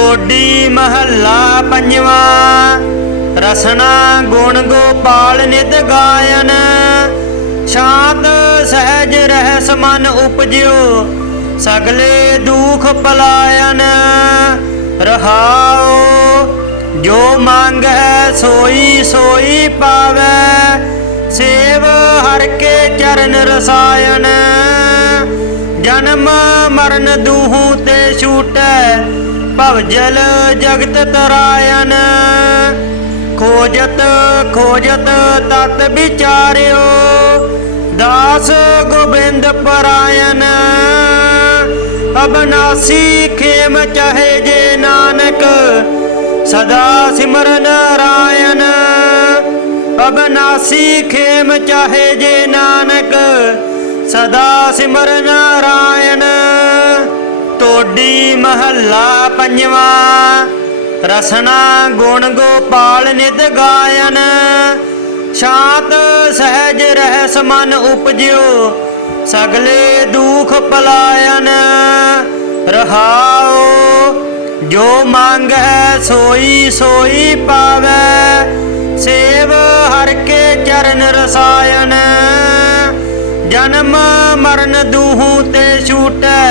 टोडी महला पंजवा। रसना गुण गोपाल नित गायन, शांत सहज रहस मन उपज्यो, सगले दुख पलायन। रहाओ जो मांगै सोई सोई पावै, सेव हर के चरण रसायन। जन्म मरण दूहू ते छूटै, भवजल जगत तरायन। खोजत खोजत तत विचार्यो, दास गोबिंद परायन। अबनासी खेम चाहे जे नानक, सदा सिमर नारायण। अबनासी खेम चाहे जे नानक, सदा सिमर नारायण। टोडी महला पंजवा। रसना गुण गोपाल नित गायन, शांत सहज रहस मन उपज्यो, सगले दुख पलायन। रहाओ जो मांगै सोई सोई पावै, सेव हर के चरण रसायन। जन्म मरण दूहू ते छूटै,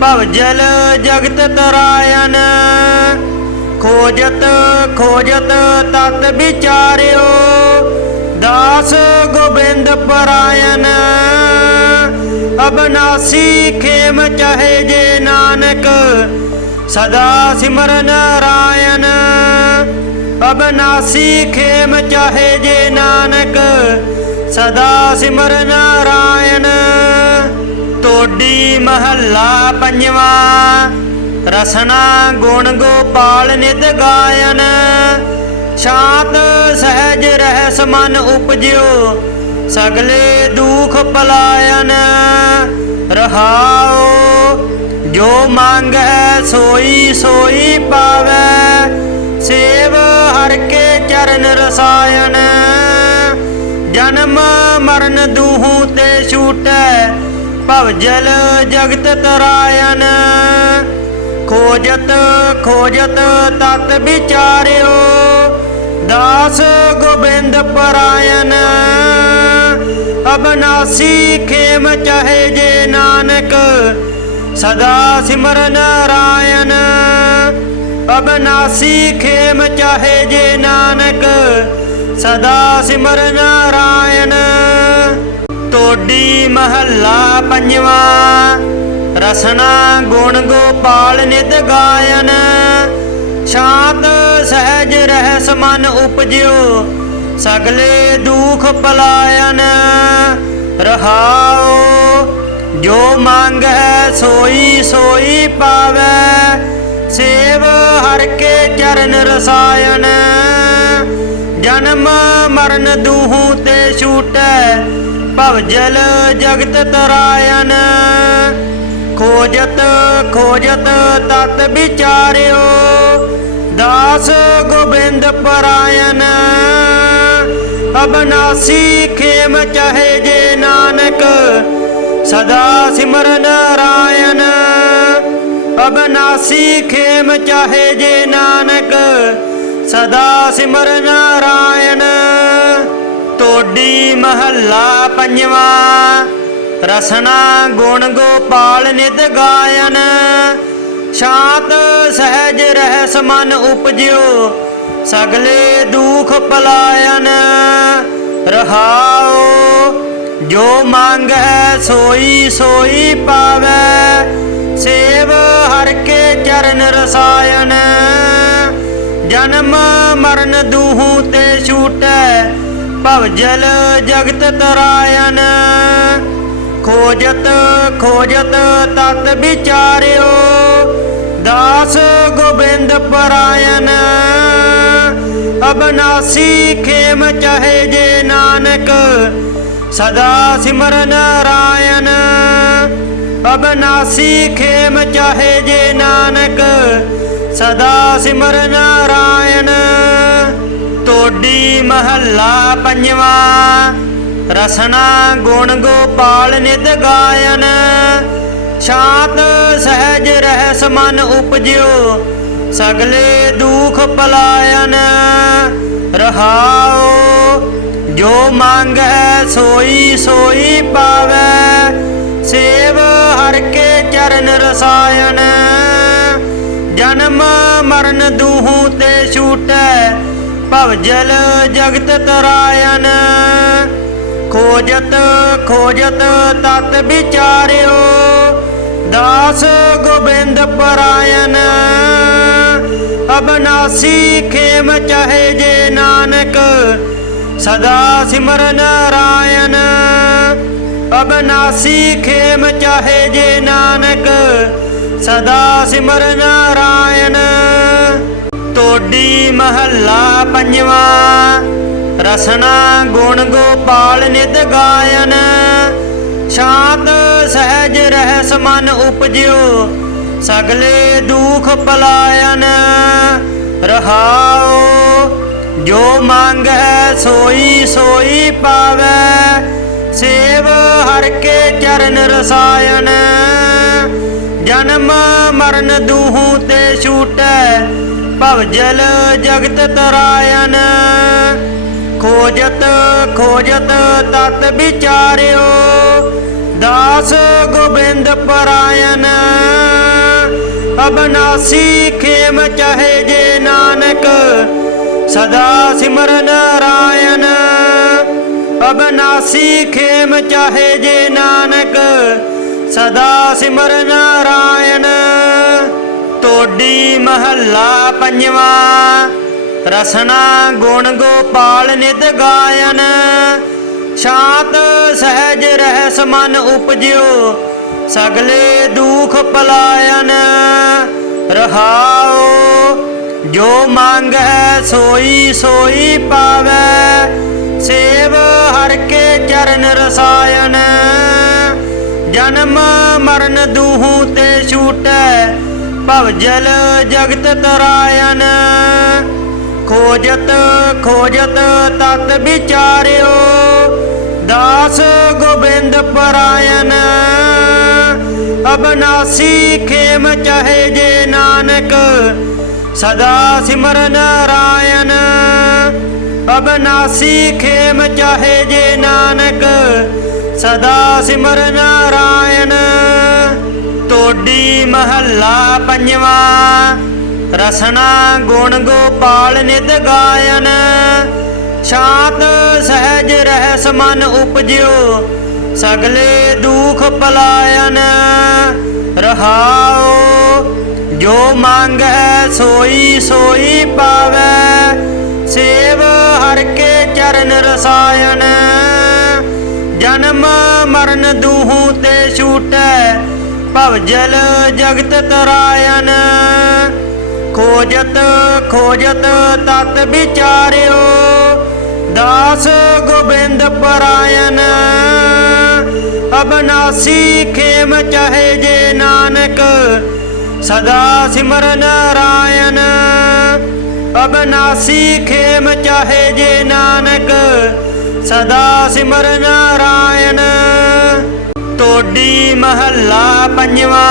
भवजल जगत तरायन। खोजत खोजत तत विचार्यो, दास गोबिंद परायन। अबनासी खेम चाहे जे नानक, सदा सिमर नारायण। अबनासी खेम चाहे जे नानक, सदा सिमर नारायण। टोडी महला पंजवा। रसना गुण गोपाल नित गायन, शांत सहज रहस मन उपज्यो, सगले दुख पलायन। रहाओ जो मांगै सोई सोई पावै, सेव हर के चरण रसायन। जन्म मरण दूहू ते छूटै, भवजल जगत तरायन। खोजत खोजत तत विचार्यो, दास गोबिंद परायन। अबनासी खेम चाहे जे नानक, सदा सिमर नारायण। अबनासी खेम चाहे जे नानक, सदा सिमर नारायण। टोडी महला पंजवा। रसना गुण गोपाल नित गायन, शांत सहज रहस मन उपज्यो, सगले दुख पलायन। रहाओ जो मांगै सोई सोई पावै, सेव हर के चरण रसायन। जन्म मरण दूहू ते छूटै, भवजल जगत तरायन। खोजत खोजत तत विचार्यो, दास गोबिंद परायन। अबनासी खेम चाहे जे नानक, सदा सिमर नारायण। अबनासी खेम चाहे जे नानक, सदा सिमर नारायण। टोडी महला पंजवा। रसना गुण गोपाल नित गायन, शांत सहज रहस मन उपज्यो, सगले दुख पलायन। रहाओ जो मांगै सोई सोई पावै, सेव हर के चरण रसायन। जन्म मरण दूहू ते छूटै, भवजल जगत तरायन। खोजत खोजत तत विचार्यो, दास गोबिंद परायन। अबनासी खेम चाहे जे नानक, सदा सिमर नारायण। अबनासी खेम चाहे जे नानक, सदा सिमर नारायण। टोडी महला पंजवा। रसना गुण गोपाल नित गायन, शांत सहज रहस मन उपज्यो, सगले दुख पलायन। रहाओ जो मांगै सोई सोई पावै, सेव हर के चरण रसायन। जन्म मरण दूहू ते छूटै, भवजल जगत तरायन। खोजत खोजत तत विचार्यो, दास गोबिंद परायन। अबनासी खेम चाहे जे नानक, सदा सिमर नारायण। अबनासी खेम चाहे जे नानक, सदा सिमर नारायण। तोडी महला पंजवा, रसना गुण गोपाल नित गायन। शांत सहज रहस मन उपज्यो, सगले दुख पलायन। रहाओ जो मांगै सोई सोई पावै, सेव हर के चरण रसायन। जन्म मरण दूहू ते छूटै, भवजल जगत तरायन। खोजत खोजत तत विचार्यो, दास गोबिंद परायन। अबनासी खेम चाहे जे नानक, सदा सिमर नारायण। अबनासी खेम चाहे जे नानक, सदा सिमर नारायण। तोडी महला पंजवा, रसना गुण गोपाल नित गायन। शांत सहज रहस मन उपज्यो, सगले दुख पलायन। रहाओ जो मांगै सोई सोई पावै, सेव हर के चरण रसायन। जन्म मरण दूहू ते छूटै, भवजल जगत तरायन। खोजत खोजत तत विचार्यो, दास गोबिंद परायन। अबनासी खेम चाहे जे नानक, सदा सिमर नारायण। अबनासी खेम चाहे जे नानक, सदा सिमर नारायण। तोडी महला पंजवा, रसना गुण गोपाल नित गायन। शांत सहज रहस मन उपज्यो, सगले दुख पलायन। रहाओ जो मांगै सोई सोई पावै, सेव हर के चरण रसायन। जन्म मरण दूहू ते छूटै, भवजल जगत तरायन। खोजत खोजत तत विचार्यो, दास गोबिंद परायन। अबनासी खेम चाहे जे नानक, सदा सिमर नारायण। अबनासी खेम चाहे जे नानक, सदा सिमर नारायण। तोडी महला पंजवा,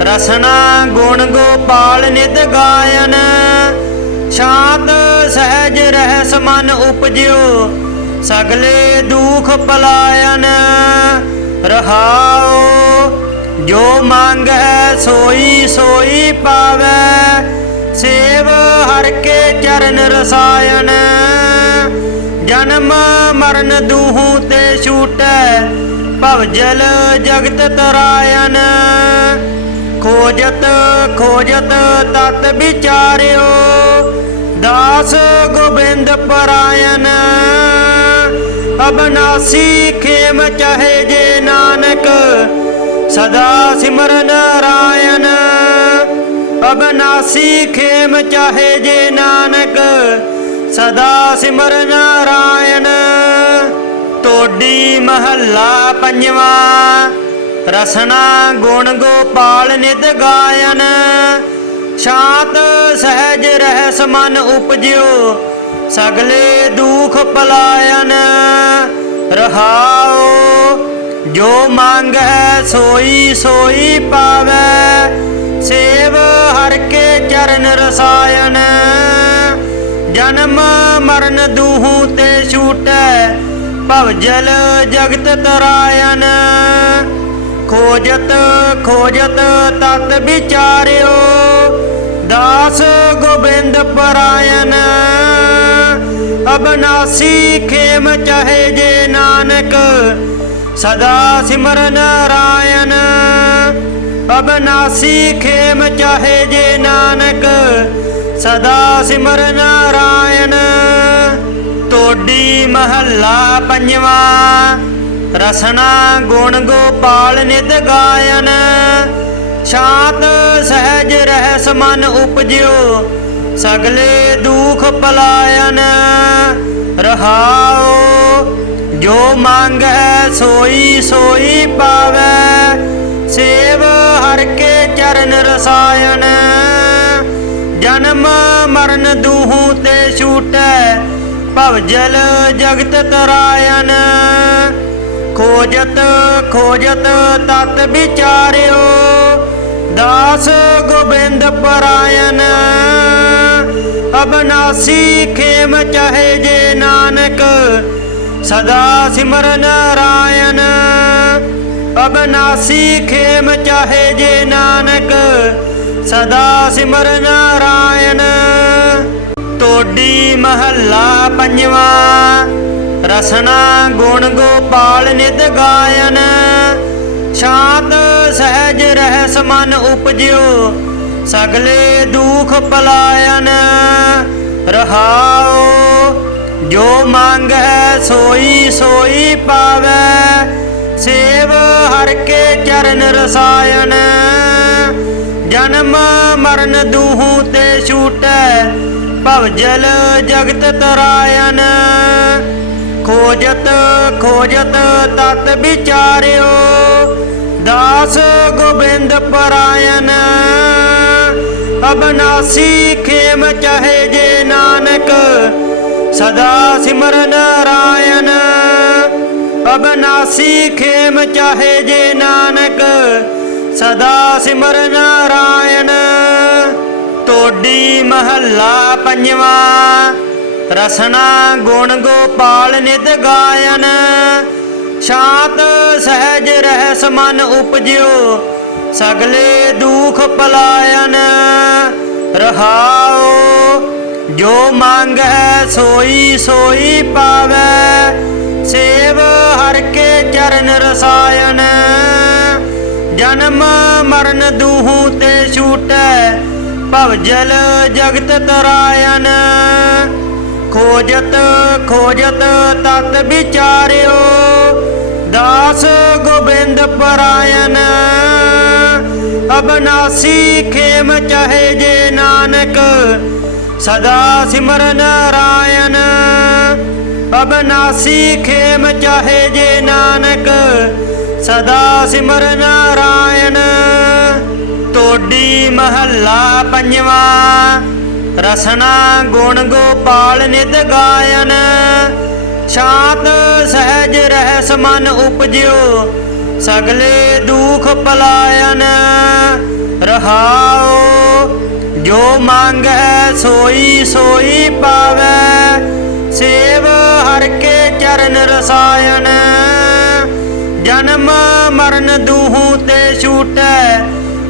रसना गुण गोपाल नित गायन। शांत सहज रहस मन उपज्यो, सगले दुख पलायन। रहाओ जो मांगै सोई सोई पावै, सेव हर के चरण रसायन। जन्म मरण दूहू ते छूटै, भवजल जगत तरायन। खोजत खोजत तत विचार्यो, दास गोबिंद परायन। अबनासी खेम चाहे जे नानक, सदा सिमर नारायण। अबनासी खेम चाहे जे नानक, सदा सिमर नारायण। तोडी महला पंजवा, रसना गुण गोपाल नित गायन। शांत सहज रहस मन उपज्यो, सगले दुख पलायन। रहाओ जो मांगै सोई सोई पावै, सेव हर के चरण जन्म मरण दूहू ते छूटै भवजल जगत तरायन खोजत खोजत तत विचार्यो दास गोबिंद परायन अबनासी खेम चाहे जे नानक सदा सिमर नारायण अबनासी खेम चाहे जे नानक सदा सिमर नारायण तोडी महला पंजवा रसना गुण गोपाल नित गायन शांत सहज रहस मन उपजियो सगले दुख पलायन रहाओ जो मांगै सोई सोई पावै सेव हर के चरण रसायन जन्म मरण दूहू ते छूटै भवजल जगत तरायन खोजत खोजत तत विचार्यो दास गोबिंद परायन अबनासी खेम चाहे जे नानक सदा सिमर नारायण अबनासी खेम चाहे जे नानक सदा सिमर नारायण तोडी महला पंजवा रसना गुण गोपाल नित गायन शांत सहज रहस मन उपजियो सगले दुख पलायन रहाओ जो मांगै सोई सोई पावै सेव हर के चरण रसायन जन्म मरण दूहू ते छूटै भवजल जगत तरायन खोजत खोजत तत विचार्यो दास गोबिंद परायन अबनासी खेम चाहे जे नानक सदा सिमर नारायण अबनासी खेम चाहे जे नानक सदा सिमर नारायण तोडी महला पंजवा रसना गुण गोपाल नित गायन शांत सहज रहस मन उपजियो सगले दुख पलायन रहाओ जो मांगै सोई सोई पावै सेव हर के चरण रसायन जन्म मरण दूहू ते छूटै भवजल जगत तरायन खोजत खोजत तत विचार्यो दास गोबिंद परायन अबनासी खेम चाहे जे नानक सदा सिमर नारायण अबनासी खेम चाहे जे नानक सदा सिमर नारायण तोडी महला पंजवा रसना गुण गोपाल नित गायन शांत सहज रहस मन उपजियो सगले दुख पलायन रहाओ जो मांगै सोई सोई पावै सेव हर के चरण रसायन जन्म मरण दूहू ते छूटै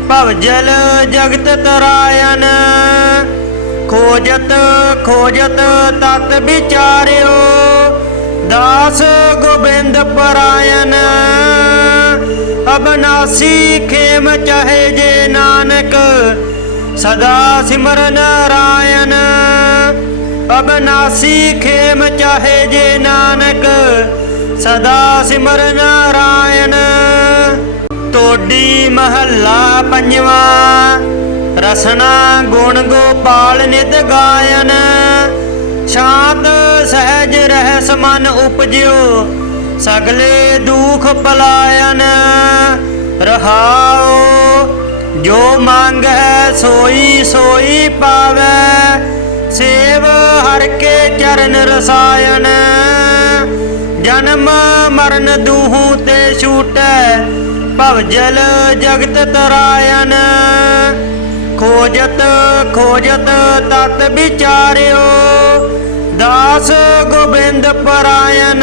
भवजल जगत तरायन खोजत खोजत तत विचार्यो दास गोबिंद परायन अबनासी खेम चाहे जे नानक सदा सिमर नारायण अबनासी खेम चाहे जे नानक सदा सिमर नारायण तोडी महला पंजवा रसना गुण गोपाल नित गायन शांत सहज रहस मन उपजियो सगले दुख पलायन रहाओ जो मांगै सोई सोई पावै सेव हर के चरण रसायन जन्म मरण दूहू ते छूटै भवजल जगत तरायन खोजत खोजत तत विचार्यो, दास गोबिंद परायण।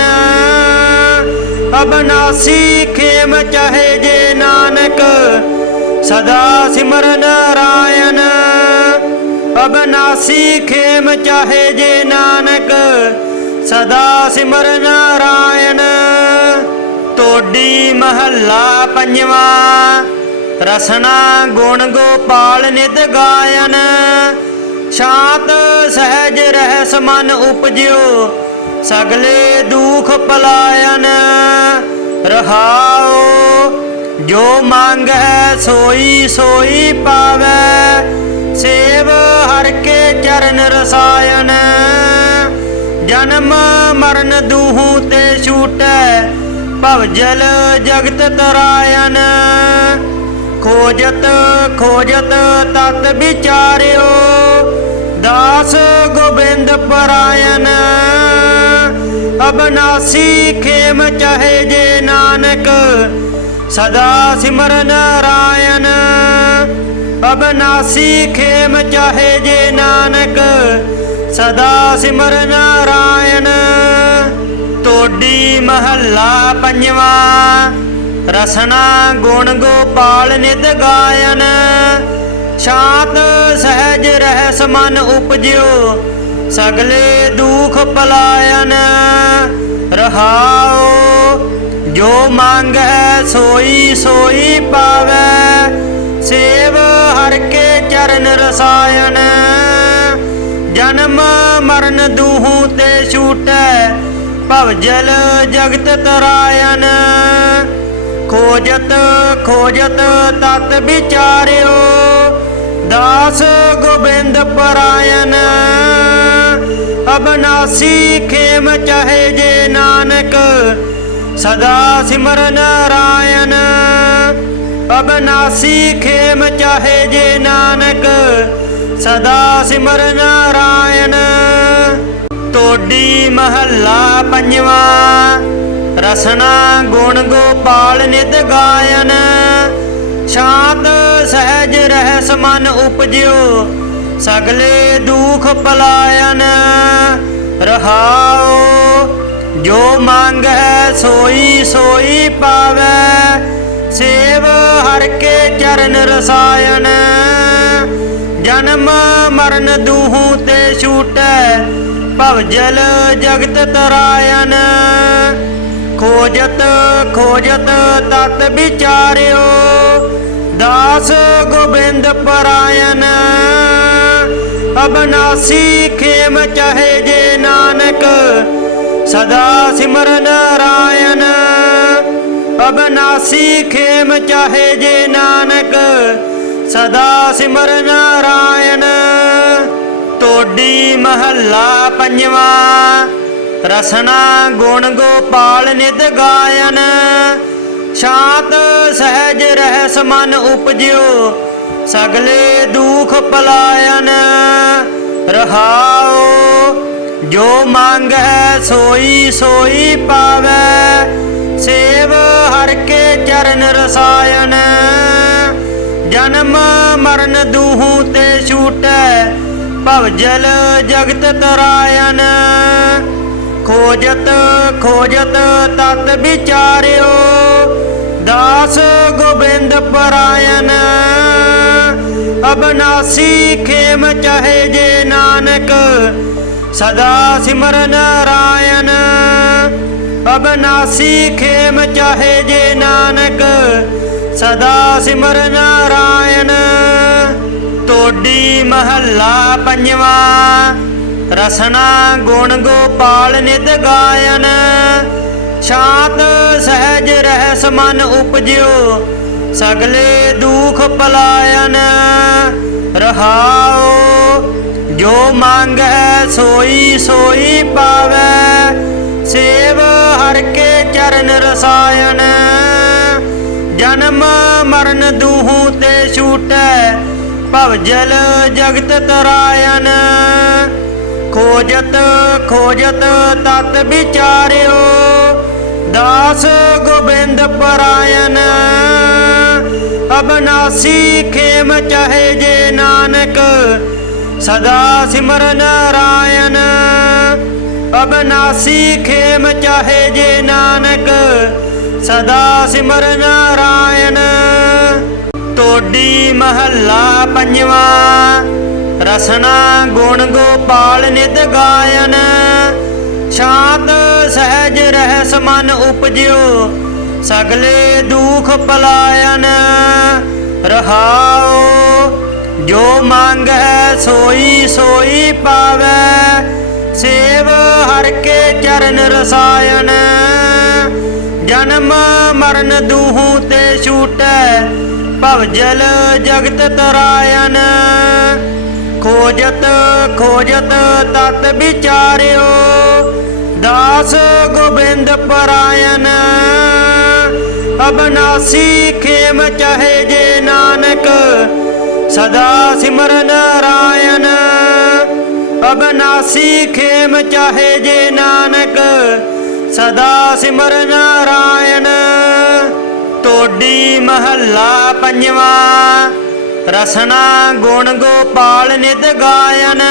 अबनासी खेम चाहे जे नानक, सदा सिमर नारायण। अबनासी खेम चाहे जे नानक, सदा सिमर नारायण। तोडी महला पंजवा, रसना गुण गोपाल नित गायन। शांत सहज रहस मन उपज्यो, सगले दुख पलायन। रहाओ जो मांगै सोई सोई पावै, सेव हर के चरण रसायन। जन्म मरण दूहू ते छूटै, भवजल जगत तरायन। खोजत खोजत तत विचार्यो, दास गोबिंद परायण। अबनासी खेम चाहे जे नानक, सदा सिमर नारायण। अबनासी खेम चाहे जे नानक, सदा सिमर नारायण। तोडी महला पंजवा, रसना गुण गोपाल नित गायन। शांत सहज रहस मन उपज्यो, सगले दुख पलायन। रहाओ जो मांगै सोई सोई पावै, सेव हर के चरण रसायन। जन्म मरण दूहू ते छूटै, भवजल जगत तरायन। खोजत खोजत तत विचार्यो, दास गोबिंद परायण। अबनासी खेम चाहे जे नानक, सदा सिमर नारायण। अबनासी खेम चाहे जे नानक, सदा सिमर नारायण। तोडी महला पंजवा, रसना गुण गोपाल नित गायन। शांत सहज रहस मन उपज्यो, सगले दुख पलायन। रहाओ जो मांगै सोई सोई पावै, सेव हर के चरण रसायन। जन्म मरण दूहू ते छूटै, भवजल जगत तरायन। खोजत खोजत तत विचार्यो, दास गोबिंद परायण। अबनासी खेम चाहे जे नानक, सदा सिमर नारायण। अबनासी खेम चाहे जे नानक, सदा सिमर नारायण। तोडी महला पंजवा, रसना गुण गोपाल नित गायन। शांत सहज रहस मन उपज्यो, सगले दुख पलायन। रहाओ जो मांगै सोई सोई पावै, सेव हर के चरण रसायन। जन्म मरण दूहू ते छूटै, भवजल जगत तरायन। खोजत खोजत तत विचार्यो, दास गोबिंद परायण। अबनासी खेम चाहे जे नानक, सदा सिमर नारायण। अबनासी खेम चाहे जे नानक, सदा सिमर नारायण। तोडी महला पंजवा, रसना गुण गोपाल नित गायन। शांत सहज रहस मन उपज्यो, सगले दुख पलायन। रहाओ जो मांगै सोई सोई पावै, सेव हर के चरण रसायन। जन्म मरण दूहू ते छूटै, भवजल जगत तरायन। खोजत खोजत तत विचार्यो, दास गोबिंद परायण। ਅਬਨਾਸੀ ਖੇਮ ਚਾਹੇ ਜੇ ਨਾਨਕ ਸਦਾ ਸਿਮਰ ਨਾਰਾਇਣ। ਅਬਨਾਸੀ ਖੇਮ ਚਾਹੇ ਜੇ ਨਾਨਕ ਸਦਾ ਸਿਮਰ ਨਾਰਾਇਣ। ਤੋਡੀ ਮਹੱਲਾ ਪੰਜਵਾਂ। ਰਸਨਾ ਗੁਣ ਗੋਪਾਲ ਨਿਤ ਗਾਇਨ। ਸ਼ਾਂਤ ਸਹਿਜ ਰਹਿਸ ਮਨ ਉਪਜਿਓ ਸਗਲੇ ਦੁਖ ਪਲਾਇਨ। ਰਹਾਓ ਜੋ ਮੰਗੈ ਸੋਈ ਸੋਈ ਪਾਵੈ ਸੇਵ ਹਰਿ ਕੇ ਚਰਨ ਰਸਾਇਣ। ਜਨਮ ਮਰਨ ਦੂਹੂ ਤੇ ਛੂਟੈ ਭਵ ਜਲ ਜਗਤ ਤਰਾਇਨ। ਖੋਜਤ ਖੋਜਤ ਤਤ ਵਿਚਾਰਿਓ ਦਾਸ ਗੋਬਿੰਦ ਪਰਾਇਨ। ਅਬਨਾਸੀ ਖੇਮ ਚਾਹੇ ਜੇ ਨਾਨਕ ਸਦਾ ਸਿਮਰ ਨਾਰਾਇਣ। ਅਬਨਾਸੀ ਖੇਮ ਚਾਹੇ ਜੇ ਨਾਨਕ ਸਦਾ ਸਿਮਰ ਨਾਰਾਇਣ। ਤੋਡੀ ਮਹੱਲਾ ਪੰਜਵਾਂ। ਰਸਨਾ ਗੁਣ ਗੋਪਾਲ ਨਿਤ ਗਾਇਨ।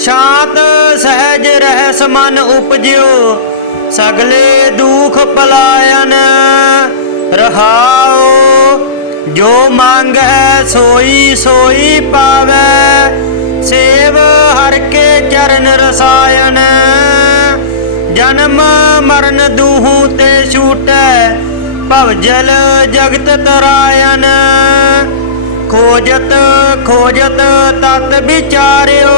ਸ਼ਾਂਤ ਸਹਿਜ ਰਹਿਸ ਮਨ ਉਪਜਿਓ ਸਗਲੇ ਦੁਖ ਪਲਾਇਨ। ਰਹਾਓ ਜੋ ਮੰਗੈ ਸੋਈ ਸੋਈ ਪਾਵੈ ਸੇਵ ਹਰਿ ਕੇ ਚਰਨ ਰਸਾਇਣ। ਜਨਮ ਮਰਨ ਦੂਹੂ ਤੇ ਛੂਟੈ ਭਵ ਜਲ ਜਗਤ ਤਰਾਇਨ। ਖੋਜਤ ਖੋਜਤ ਤਤ ਵਿਚਾਰਿਓ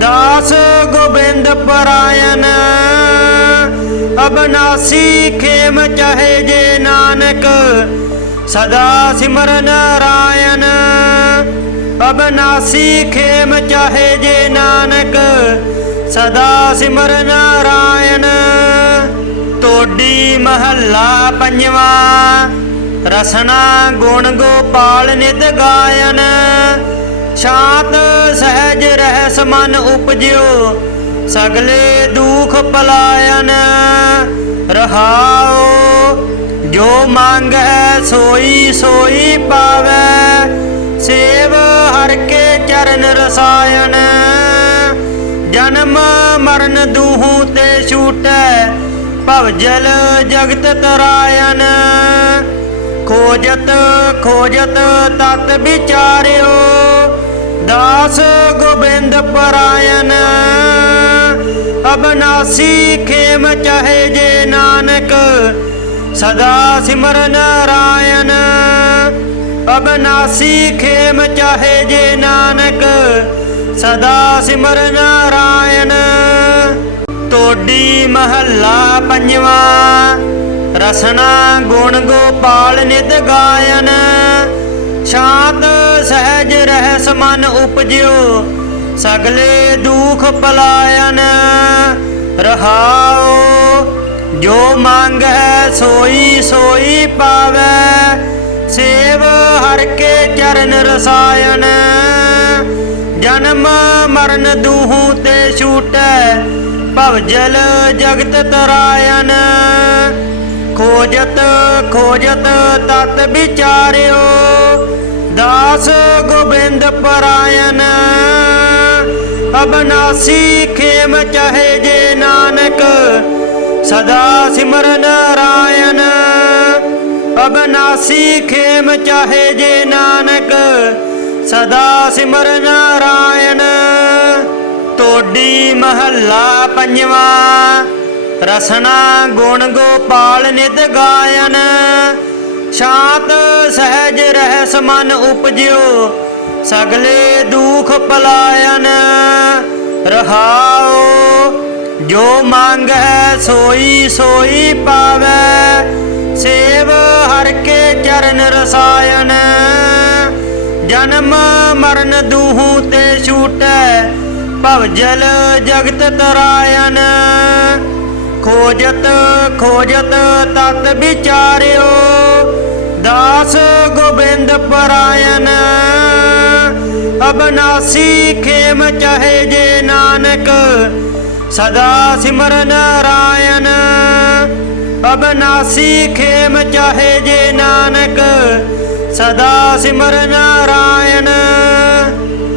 ਦਾਸ ਗੋਬਿੰਦ ਪਰਾਇਨ। ਅਬਨਾਸੀ ਖੇਮ ਚਾਹੇ ਜੇ ਨਾਨਕ ਸਦਾ ਸਿਮਰ ਨਾਰਾਇਣ। ਅਬਨਾਸੀ ਖੇਮ ਚਾਹੇ ਜੇ ਨਾਨਕ ਸਦਾ ਸਿਮਰ ਨਾਰਾਇਣ। ਤੋਡੀ ਮਹੱਲਾ ਪੰਜਵਾਂ। ਰਸਨਾ ਗੁਣ ਗੋਪਾਲ ਨਿਤ ਗਾਇਨ। ਸ਼ਾਂਤ ਸਹਿਜ ਰਹਿਸ ਮਨ ਉਪਜਿਓ ਸਗਲੇ ਦੁਖ ਪਲਾਇਨ। ਰਹਾਓ ਜੋ ਮੰਗੈ ਸੋਈ ਸੋਈ ਪਾਵੈ ਸੇਵ ਹਰਿ ਕੇ ਚਰਨ ਰਸਾਇਣ। ਜਨਮ ਮਰਨ ਦੂਹੂ ਤੇ ਛੂਟੈ ਭਵ ਜਲ ਜਗਤ ਤਰਾਇਨ। ਖੋਜਤ ਖੋਜਤ ਤਤ ਵਿਚਾਰਿਓ ਦਾਸ ਗੋਬਿੰਦ ਪਰਾਇਨ। ਅਬਨਾਸੀ ਖੇਮ ਚਾਹੇ ਜੇ ਨਾਨਕ ਸਦਾ ਸਿਮਰ ਨਾਰਾਇਣ। ਅਬਨਾਸੀ ਖੇਮ ਚਾਹੇ ਜੇ ਨਾਨਕ ਸਦਾ ਸਿਮਰ ਨਾਰਾਇਣ। ਤੋਡੀ ਮਹੱਲਾ ਪੰਜਵਾਂ। ਰਸਨਾ ਗੁਣ ਗੋਪਾਲ ਨਿਤ ਗਾਇਨ। ਸ਼ਾਂਤ ਸਹਿਜ ਰਹਿਸ ਮਨ ਉਪਜਿਓ ਸਗਲੇ ਦੁਖ ਪਲਾਇਨ। ਰਹਾਓ ਜੋ ਮੰਗੈ ਸੋਈ ਸੋਈ ਪਾਵੈ ਸੇਵ ਹਰਿ ਕੇ ਚਰਨ ਰਸਾਇਣ। ਜਨਮ ਮਰਨ ਦੂਹੂ ਤੇ ਛੂਟੈ ਭਵ ਜਲ ਜਗਤ ਤਰਾਇਨ। ਖੋਜਤ ਖੋਜਤ ਤਤ ਵਿਚਾਰਿਓ ਦਾਸ ਗੋਬਿੰਦ ਪਰਾਇਨ। ਅਬਨਾਸੀ ਖੇਮ ਚਾਹੇ ਜੇ ਨਾਨਕ ਸਦਾ ਸਿਮਰ ਨਾਰਾਇਣ। ਅਬਨਾਸੀ ਖੇਮ ਚਾਹੇ ਜੇ ਨਾਨਕ ਸਦਾ ਸਿਮਰ ਨਾਰਾਇਣ। ਤੋਡੀ ਮਹੱਲਾ ਪੰਜਵਾਂ। ਰਸਨਾ ਗੁਣ ਗੋਪਾਲ ਨਿਤ ਗਾਇਨ। ਸ਼ਾਂਤ ਸਹਿਜ ਰਹਿਸ ਮਨ ਉਪਜਿਓ ਸਗਲੇ ਦੁਖ ਪਲਾਇਨ। ਰਹਾਓ ਜੋ ਮੰਗੈ ਸੋਈ ਸੋਈ ਪਾਵੈ ਸੇਵ ਹਰਿ ਕੇ ਚਰਨ ਰਸਾਇਣ। ਜਨਮ ਮਰਨ ਦੂਹੂ ਤੇ ਛੂਟੈ ਭਵ ਜਲ ਜਗਤ ਤਰਾਇਨ। ਖੋਜਤ ਖੋਜਤ ਤਤ ਵਿਚਾਰਿਓ ਦਾਸ ਗੋਬਿੰਦ ਪਰਾਇਨ। ਅਬਨਾਸੀ ਖੇਮ ਚਾਹੇ ਜੇ ਨਾਨਕ ਸਦਾ ਸਿਮਰ ਨਾਰਾਇਣ। ਅਬਨਾਸੀ ਖੇਮ ਚਾਹੇ ਜੇ ਨਾਨਕ ਸਦਾ ਸਿਮਰ ਨਾਰਾਇਣ।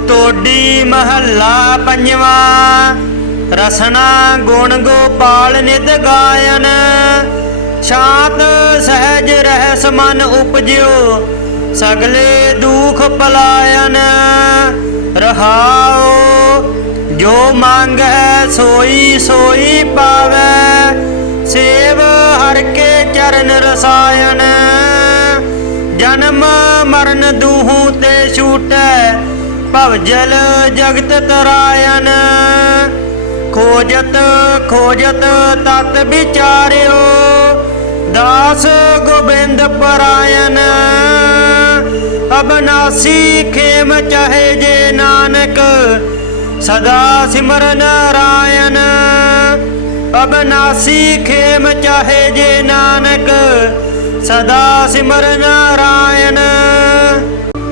ਤੋਡੀ ਮਹੱਲਾ ਪੰਜਵਾਂ। ਰਸਨਾ ਗੁਣ ਗੋਪਾਲ ਨਿਤ ਗਾਇਨ। ਸ਼ਾਂਤ ਸਹਿਜ ਰਹਿਸ ਮਨ ਉਪਜਿਓ ਸਗਲੇ ਦੁਖ ਪਲਾਇਨ। ਰਹਾਓ ਜੋ ਮੰਗੈ ਸੋਈ ਸੋਈ ਪਾਵੈ ਸੇਵ ਹਰਿ ਕੇ ਚਰਨ ਰਸਾਇਣ। ਜਨਮ ਮਰਨ ਦੂਹੂ ਤੇ ਛੂਟੈ ਭਵ ਜਲ ਜਗਤ ਤਰਾਇਨ। ਖੋਜਤ ਖੋਜਤ ਤਤ ਵਿਚਾਰਿਓ ਦਾਸ ਗੋਬਿੰਦ ਪਰਾਇਨ। ਅਬਨਾਸੀ ਖੇਮ ਚਾਹੇ ਜੇ ਨਾਨਕ ਸਦਾ ਸਿਮਰ ਨਾਰਾਇਣ। ਅਬਨਾਸੀ ਖੇਮ ਚਾਹੇ ਜੇ ਨਾਨਕ ਸਦਾ ਸਿਮਰ ਨਾਰਾਇਣ।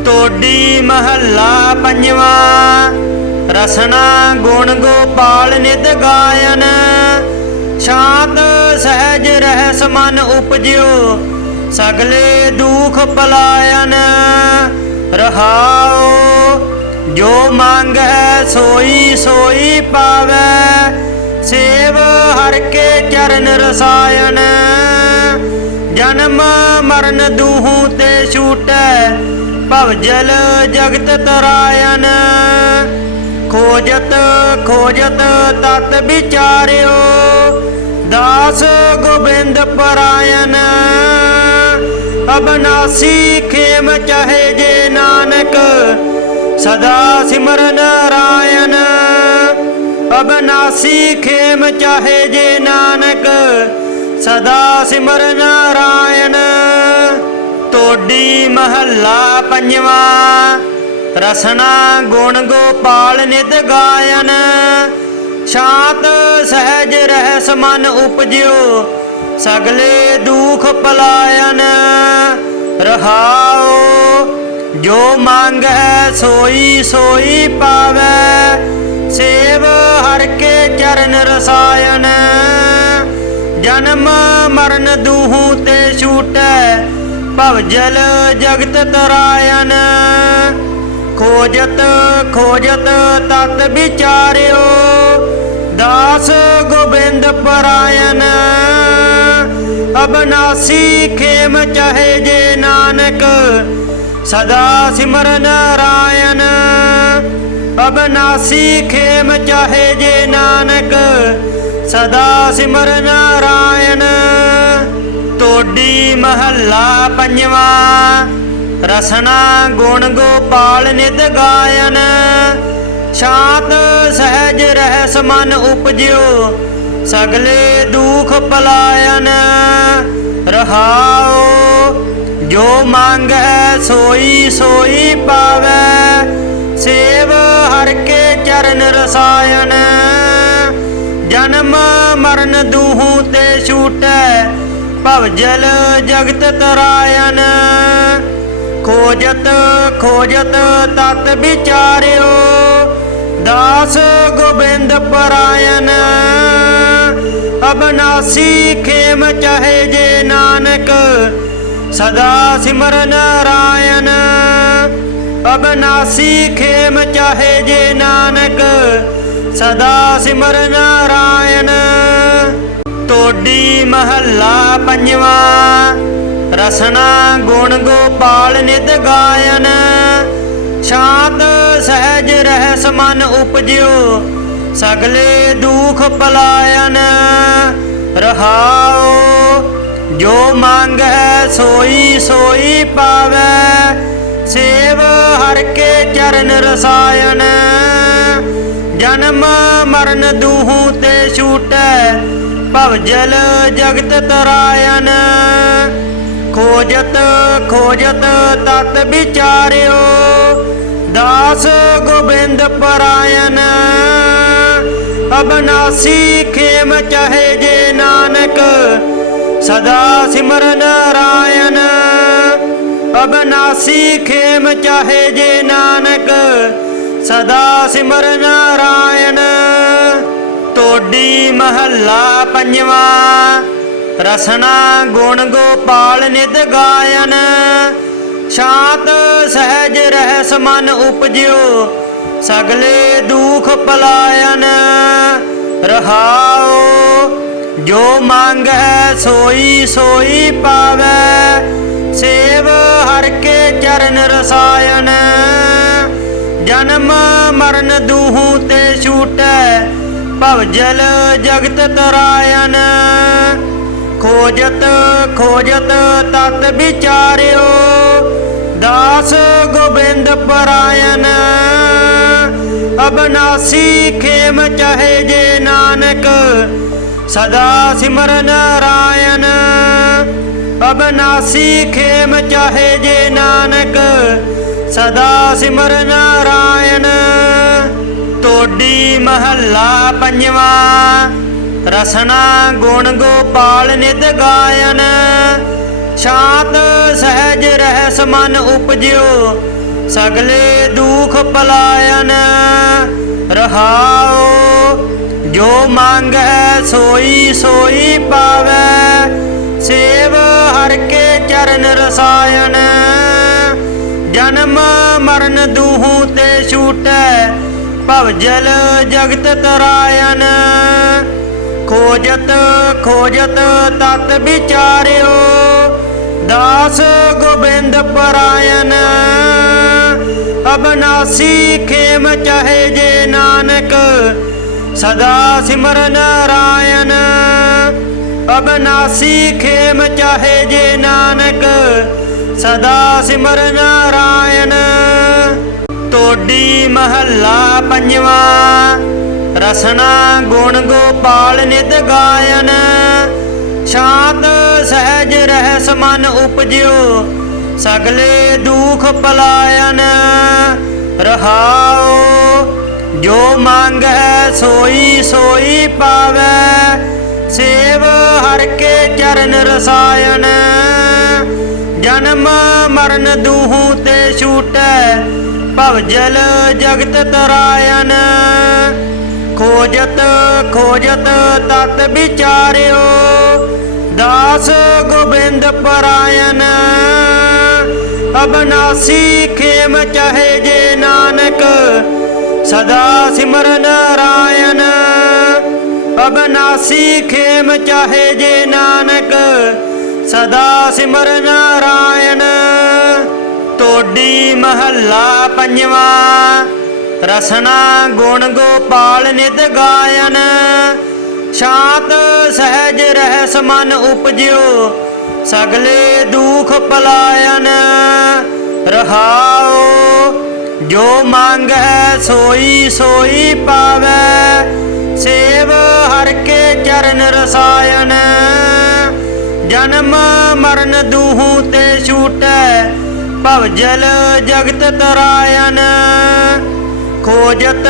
ਤੋਡੀ ਮਹੱਲਾ ਪੰਜਵਾਂ। ਰਸਨਾ ਗੁਣ ਗੋਪਾਲ ਨਿਤ ਗਾਇਨ। ਸ਼ਾਂਤ ਸਹਿਜ ਰਹਿਸ ਮਨ ਉਪਜਿਓ ਸਗਲੇ ਦੁਖ ਪਲਾਇਨ। ਰਹਾਓ ਜੋ ਮੰਗੈ ਸੋਈ ਸੋਈ ਪਾਵੈ ਸੇਵ ਹਰਿ ਕੇ ਚਰਨ ਰਸਾਇਣ। ਜਨਮ ਮਰਨ ਦੂਹੂ ਤੇ ਛੂਟੈ ਭਵ ਜਲ ਜਗਤ ਤਰਾਇਨ। ਖੋਜਤ ਖੋਜਤ ਤਤ ਵਿਚਾਰਿਓ ਦਾਸ ਗੋਬਿੰਦ ਪਰਾਇਨ। ਅਬਨਾਸੀ ਖੇਮ ਚਾਹੇ ਜੇ ਨਾਨਕ ਸਦਾ ਸਿਮਰ ਨਾਰਾਇਣ। ਅਬਨਾਸੀ ਖੇਮ ਚਾਹੇ ਜੇ ਨਾਨਕ ਸਦਾ ਸਿਮਰ ਨਾਰਾਇਣ। ਤੋਡੀ ਮਹੱਲਾ ਪੰਜਵਾਂ। ਰਸਨਾ ਗੁਣ ਗੋਪਾਲ ਨਿਤ ਗਾਇਨ। ਸ਼ਾਂਤ ਸਹਿਜ ਰਹਿਸ ਮਨ ਉਪਜਿਓ ਸਗਲੇ ਦੁਖ ਪਲਾਇਨ। ਰਹਾਓ ਜੋ ਮੰਗੈ ਸੋਈ ਸੋਈ ਪਾਵੈ ਸੇਵ ਹਰਿ ਕੇ ਚਰਨ ਰਸਾਇਣ। ਜਨਮ ਮਰਨ ਦੂਹੂ ਤੇ ਛੂਟੈ ਭਵ ਜਲ ਜਗਤ ਤਰਾਇਨ। ਖੋਜਤ ਖੋਜਤ ਤਤ ਵਿਚਾਰਿਓ ਦਾਸ ਗੋਬਿੰਦ ਪਰਾਇਨ। ਅਬਨਾਸੀ ਖੇਮ ਚਾਹੇ ਜੇ ਨਾਨਕ ਸਦਾ ਸਿਮਰ ਨਾਰਾਇਣ। ਅਬਨਾਸੀ ਖੇਮ ਚਾਹੇ ਜੇ ਨਾਨਕ ਸਦਾ ਸਿਮਰ ਨਾਰਾਇਣ। ਤੋਡੀ ਮਹੱਲਾ ਪੰਜਵਾਂ। ਰਸਨਾ ਗੁਣ ਗੋਪਾਲ ਨਿਤ ਗਾਇਨ। ਸ਼ਾਂਤ ਸਹਿਜ ਰਹਿਸ ਮਨ ਉਪਜਿਓ ਸਗਲੇ ਦੁਖ ਪਲਾਇਨ। ਰਹਾਓ ਜੋ ਮੰਗੈ ਸੋਈ ਸੋਈ ਪਾਵੈ ਸੇਵ ਹਰਿ ਕੇ ਚਰਨ ਰਸਾਇਣ। ਜਨਮ ਮਰਨ ਦੂਹੂ ਤੇ ਛੂਟੈ ਭਵ ਜਲ ਜਗਤ ਤਰਾਇਨ। ਖੋਜਤ ਖੋਜਤ ਤਤ ਵਿਚਾਰਿਓ ਦਾਸ ਗੋਬਿੰਦ ਪਰਾਇਨ। ਅਬਨਾਸੀ ਖੇਮ ਚਾਹੇ ਜੇ ਨਾਨਕ ਸਦਾ ਸਿਮਰ ਨਾਰਾਇਣ। ਅਬਨਾਸੀ ਖੇਮ ਚਾਹੇ ਜੇ ਨਾਨਕ ਸਦਾ ਸਿਮਰ ਨਾਰਾਇਣ। ਤੋਡੀ ਮਹੱਲਾ ਪੰਜਵਾਂ। ਰਸਨਾ ਗੁਣ ਗੋਪਾਲ ਨਿਤ ਗਾਇਨ। ਸ਼ਾਂਤ ਸਹਿਜ ਰਹਿਸ ਮਨ ਉਪਜਿਓ ਸਗਲੇ ਦੁਖ ਪਲਾਇਨ। ਰਹਾਓ ਜੋ ਮੰਗੈ ਸੋਈ ਸੋਈ ਪਾਵੈ ਸੇਵ ਹਰਿ ਕੇ ਚਰਨ ਰਸਾਇਣ। ਜਨਮ ਮਰਨ ਦੂਹੂ ਤੇ ਛੂਟੈ ਭਵ ਜਲ ਜਗਤ ਤਰਾਇਨ। ਖੋਜਤ ਖੋਜਤ ਤਤ ਵਿਚਾਰਿਓ ਦਾਸ ਗੋਬਿੰਦ ਪਰਾਇਨ। ਅਬਨਾਸੀ ਖੇਮ ਚਾਹੇ ਜੇ ਨਾਨਕ ਸਦਾ ਸਿਮਰ ਨਾਰਾਇਣ। ਅਬਨਾਸੀ ਖੇਮ ਚਾਹੇ ਜੇ ਨਾਨਕ ਸਦਾ ਸਿਮਰ ਨਾਰਾਇਣ। ਤੋਡੀ ਮਹੱਲਾ ਪੰਜਵਾਂ। ਰਸਨਾ ਗੁਣ ਗੋਪਾਲ ਨਿਤ ਗਾਇਨ। ਸ਼ਾਂਤ ਸਹਿਜ ਰਹਿਸ ਮਨ ਉਪਜਿਓ ਸਗਲੇ ਦੁਖ ਪਲਾਇਨ। ਰਹਾਉ ਜੋ ਮੰਗੈ ਸੋਈ ਸੋਈ ਪਾਵੈ ਸੇਵ ਹਰਿ ਕੇ ਚਰਨ ਰਸਾਇਨ। ਜਨਮ ਮਰਨ ਦੂਹੂ ਤੇ ਛੂਟੈ ਭਵ ਜਲ ਜਗਤ ਤਰਾਇਨ। ਖੋਜਤ ਖੋਜਤ ਤਤ ਵਿਚਾਰਿਓ ਦਾਸ ਗੋਬਿੰਦ ਪਰਾਇਨ। ਅਬਨਾਸੀ ਖੇਮ ਚਾਹੇ ਜੇ ਨਾਨਕ ਸਦਾ ਸਿਮਰ ਨਾਰਾਇਣ। ਅਬਨਾਸੀ ਖੇਮ ਚਾਹੇ ਜੇ ਨਾਨਕ ਸਦਾ ਸਿਮਰ ਨਾਰਾਇਣ। ਤੋਡੀ ਮਹੱਲਾ ਪੰਜਵਾਂ। ਰਸਨਾ ਗੁਣ ਗੋਪਾਲ ਨਿਤ ਗਾਇਨ। ਸ਼ਾਂਤ ਸਹਿਜ ਰਹਿਸ ਮਨ ਉਪਜਿਓ ਸਗਲੇ ਦੁਖ ਪਲਾਇਨ। ਰਹਾਉ ਜੋ ਮੰਗੈ ਸੋਈ ਸੋਈ ਪਾਵੈ ਸੇਵ ਹਰਿ ਕੇ ਚਰਨ ਰਸਾਇਨ। ਜਨਮ ਮਰਨ ਦੂਹੂ ਤੇ ਛੂਟੈ ਭਵ ਜਲ ਜਗਤ ਤਰਾਇਨ। ਖੋਜਤ ਖੋਜਤ ਤਤ ਵਿਚਾਰਿਓ ਦਾਸ ਗੋਬਿੰਦ ਪਰਾਇਨ। ਅਬਨਾਸੀ ਖੇਮ ਚਾਹੇ ਜੇ ਨਾਨਕ ਸਦਾ ਸਿਮਰ ਨਾਰਾਇਣ। ਅਬਨਾਸੀ ਖੇਮ ਚਾਹੇ ਜੇ ਨਾਨਕ ਸਦਾ ਸਿਮਰ ਨਾਰਾਇਣ। ਤੋਡੀ ਮਹੱਲਾ ਪੰਜਵਾਂ। ਰਸਨਾ ਗੁਣ ਗੋਪਾਲ ਨਿਤ ਗਾਇਨ। ਸ਼ਾਂਤ ਸਹਿਜ ਰਹਿਸ ਮਨ ਉਪਜਿਓ ਸਗਲੇ ਦੁਖ ਪਲਾਇਨ। ਰਹਾਉ ਜੋ ਮੰਗੈ ਸੋਈ ਸੋਈ ਪਾਵੈ ਸੇਵ ਹਰਿ ਕੇ ਚਰਨ ਰਸਾਇਨ। ਜਨਮ ਮਰਨ ਦੂਹੂ ਤੇ ਛੂਟੈ ਭਵ ਜਲ ਜਗਤ ਤਰਾਇਨ। ਖੋਜਤ ਖੋਜਤ ਤਤ ਵਿਚਾਰਿਓ ਦਾਸ ਗੋਬਿੰਦ ਪਰਾਇਨ। ਅਬਨਾਸੀ ਖੇਮ ਚਾਹੇ ਜੇ ਨਾਨਕ ਸਦਾ ਸਿਮਰ ਨਾਰਾਇਣ। ਅਬਨਾਸੀ ਖੇਮ ਚਾਹੇ ਜੇ ਨਾਨਕ ਸਦਾ ਸਿਮਰ ਨਾਰਾਇਣ। ਤੋਡੀ ਮਹੱਲਾ ਪੰਜਵਾਂ। ਰਸਨਾ ਗੁਣ ਗੋਪਾਲ ਨਿਤ ਗਾਇਨ। ਸ਼ਾਂਤ ਸਹਿਜ ਰਹਿਸ ਮਨ ਉਪਜਿਓ ਸਗਲੇ ਦੁਖ ਪਲਾਇਨ। ਰਹਾਉ ਜੋ ਮੰਗੈ ਸੋਈ ਸੋਈ ਪਾਵੈ ਸੇਵ ਹਰਿ ਕੇ ਚਰਨ ਰਸਾਇਨ। ਜਨਮ ਮਰਨ ਦੂਹੂ ਤੇ ਛੂਟੈ ਭਵ ਜਲ ਜਗਤ ਤਰਾਇਨ। ਖੋਜਤ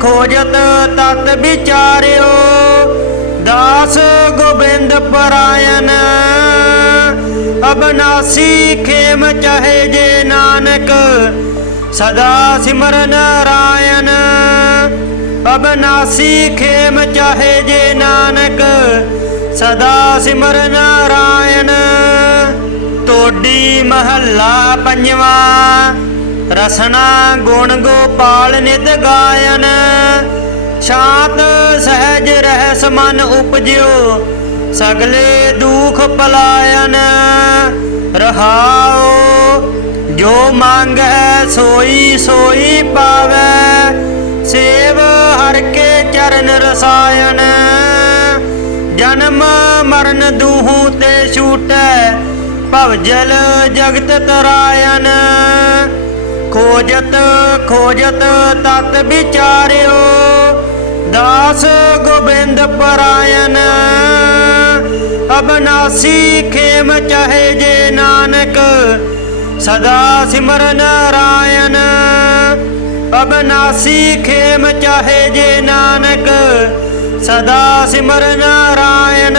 ਖੋਜਤ ਤਤ ਵਿਚਾਰਿਓ ਦਾਸ ਗੋਬਿੰਦ ਪਰਾਇਨ। ਅਬਨਾਸੀ ਖੇਮ ਚਾਹੇ ਜੇ ਨਾਨਕ ਸਦਾ ਸਿਮਰ ਨਾਰਾਇਣ। ਅਬਨਾਸੀ ਖੇਮ ਚਾਹੇ ਜੇ ਨਾਨਕ ਸਦਾ ਸਿਮਰ ਨਾਰਾਇਣ। ਤੋਡੀ ਮਹੱਲਾ ਪੰਜਵਾਂ। ਰਸਨਾ ਗੁਣ ਗੋਪਾਲ ਨਿਤ ਗਾਇਨ। ਸ਼ਾਂਤ ਸਹਿਜ ਰਹਿਸ ਮਨ ਉਪਜਿਓ ਸਗਲੇ ਦੁਖ ਪਲਾਇਨ। ਰਹਾਉ ਜੋ ਮੰਗੈ ਸੋਈ ਸੋਈ ਪਾਵੈ ਸੇਵ ਹਰਿ ਕੇ ਚਰਨ ਰਸਾਇਨ। ਜਨਮ ਮਰਨ ਦੂਹੂ ਤੇ ਛੂਟੈ ਭਵ ਜਲ ਜਗਤ ਤਰਾਇਨ। ਖੋਜਤ ਖੋਜਤ ਤਤ ਵਿਚਾਰਿਓ ਦਾਸ ਗੋਬਿੰਦ ਪਰਾਇਨ। ਅਬਨਾਸੀ ਖੇਮ ਚਾਹੇ ਜੇ ਨਾਨਕ ਸਦਾ ਸਿਮਰ ਨਾਰਾਇਣ। ਅਬਨਾਸੀ ਖੇਮ ਚਾਹੇ ਜੇ ਨਾਨਕ ਸਦਾ ਸਿਮਰ ਨਾਰਾਇਣ।